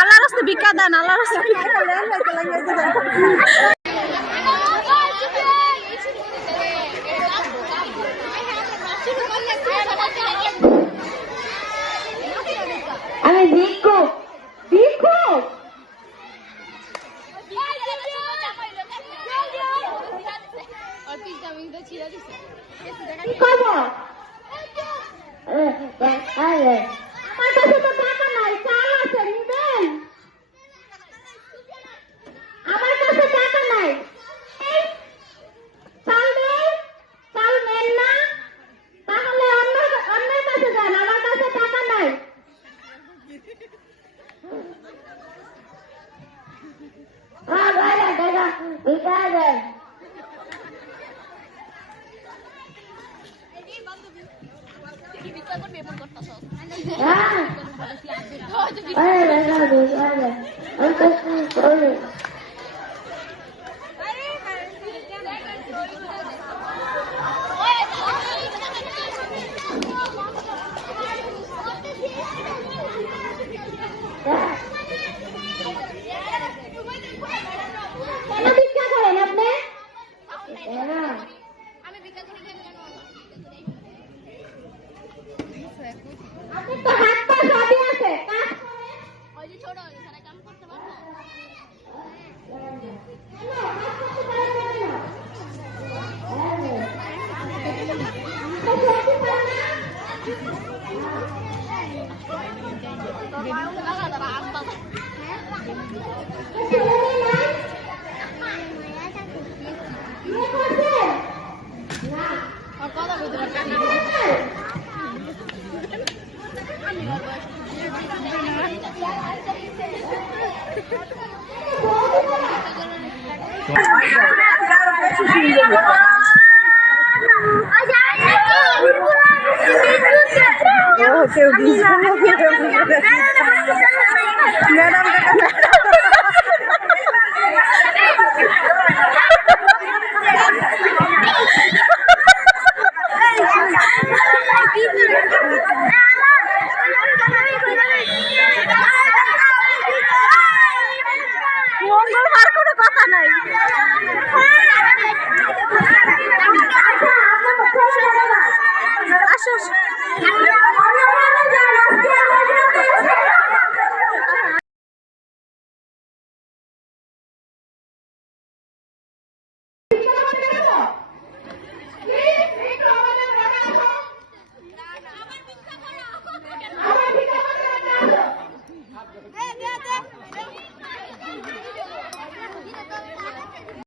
আল্লাহর রাস্তে ভিক্ষা দেন, আল্লাহর রাস্তে ভিক্ষা দেন। আমি ভিক্ষুক ভিক্ষুক কি করবো? আমার কাছে তো টাকা নাই, চাল আছে নিবেন? আমার কাছে টাকা নাই, চাল নেই, চাল নেন না, তাহলে অন্যের কাছে যান, আমার কাছে টাকা নাই। ভিক্ষা করেন আপনি? আপনি তো হাত পা সবই আছে, কাজ কেউ